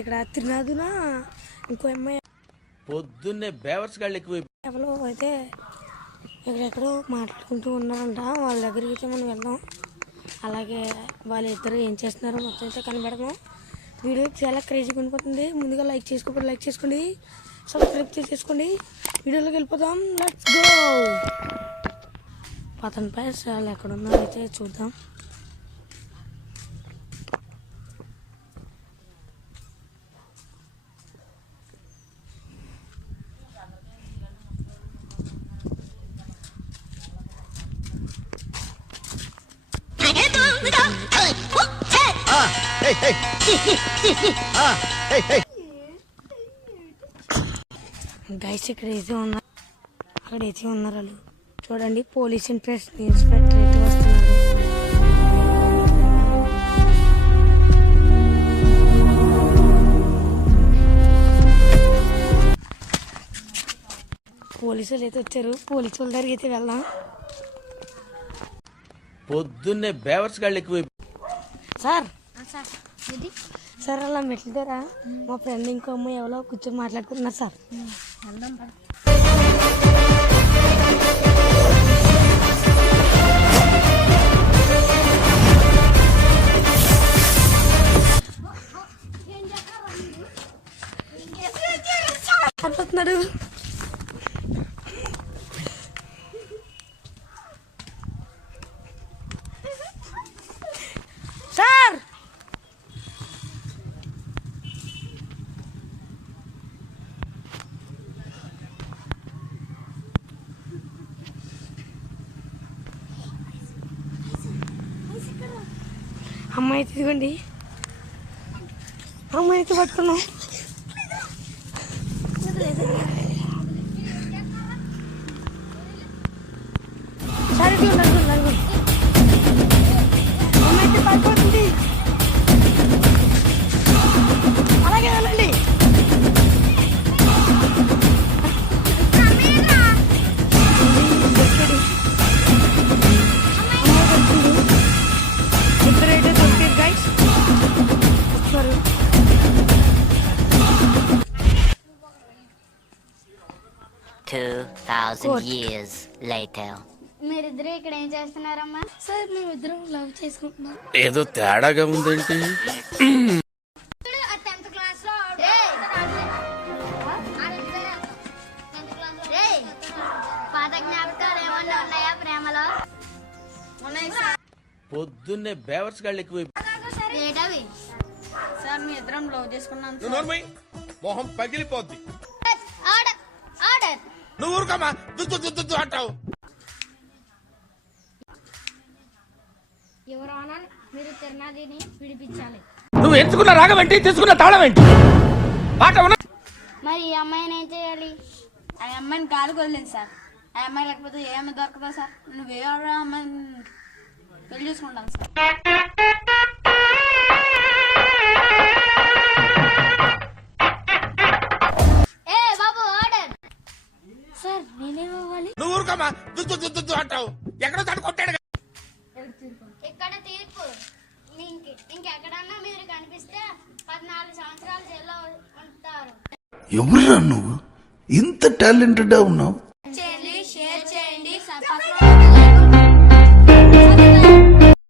ఇక్కడ తిరునాదున ఇంకో అమ్మాయి పొద్దున్నే బేవర్స్ గాళ్ళు ఎక్కువ ఎవరో అయితే ఎక్కడెక్కడో మాట్లాడుకుంటూ ఉన్నారంట. వాళ్ళ దగ్గరికి అయితే మనం వెళ్దాం. అలాగే వాళ్ళిద్దరు ఏం చేస్తున్నారో మొత్తం అయితే కనిపెడదాం. వీడియో చాలా క్రేజీగా ఉండిపోతుంది. ముందుగా లైక్ చేసుకోండి, సబ్స్క్రైబ్ చేసేసుకోండి. వీడియోలోకి వెళ్ళిపోదాం. Let's go. పతన్ పై చాలా ఎక్కడున్నారో అయితే చూద్దాం. గైస్ ఇక్కడ అయితే ఉన్నారు, అక్కడ అయితే ఉన్నారు వాళ్ళు. చూడండి, పోలీస్ ఇన్స్పెక్టర్ అయితే వస్తున్నారు. పోలీసులు అయితే వచ్చారు. పోలీసుల దగ్గరికి అయితే వెళ్దాం. పొద్దున్నే బేవర్స్ గాళ్ళు ఎక్కువ. సార్ అలా మెట్ల దగ్గర మా ఫ్రెండ్ ఇంకో అమ్మాయి ఎవరో కూర్చొని మాట్లాడుకుంటున్నారు సార్. మాట్లాడుతున్నాడు. సార్ అమ్మాయి ఇదిగోండి, అమ్మాయి అయితే పట్టుకున్నాం. సరే అమ్మాయి అయితే పడిపోతుంది. అలాగే వెళ్ళండి. ఇద్దరైతే దొరికారు గైస్. 2000 years later. మీరిద్దరు ఇక్కడ ఏం చేస్తున్నారమ్మా? సార్ మేమిద్దరం లవ్ చేసుకుంటున్నాం. ఏదో తేడాగా ఉందేంటి? పాత జ్ఞాపకాలు ఏమన్నా ఉన్నాయా ప్రేమలో? పొద్దున్నే బేవర్స్ గాళ్ళు ఎక్కువ. ఏంటవి? సార్ మీ ఇద్దరం లవ్ చేసుకున్నాం. మొహం పగిలిపోద్ది. ఆర్డర్. నువ్వు ఊరుకోమా, దుద్దు అంటావు. ఎవరైనా మీరు తిరునాదిని విడిపించాలి. నువ్వు ఎంచుకున్న రాగం ఏంటి, తీసుకున్న తాళం ఏంటి? మరి ఈ అమ్మాయిని ఏం చేయాలి? ఆ అమ్మాయిని గాలి వదిలేదు సార్. ఆ అమ్మాయి లేకపోతే ఏ అమ్మాయి దొరకదా సార్? నువ్వే అమ్మాయిని పెళ్లి చేసుకుంటాను సార్. బాబు ఆర్డర్. సార్ నేనేమవ్వాలి? నువ్వు ఊరుకోమా, దుద్దు అంటావు. ఎక్కడో తను కొట్టాడు. ఇక్కడ తీర్పు. ఇంకెక్కడన్నా మీరు కనిపిస్తే 14 సంవత్సరాలు జైల్లో ఉంటారు. ఎవరురా నువ్వు? ఇంత టాలెంటెడ్ ఉన్నావు?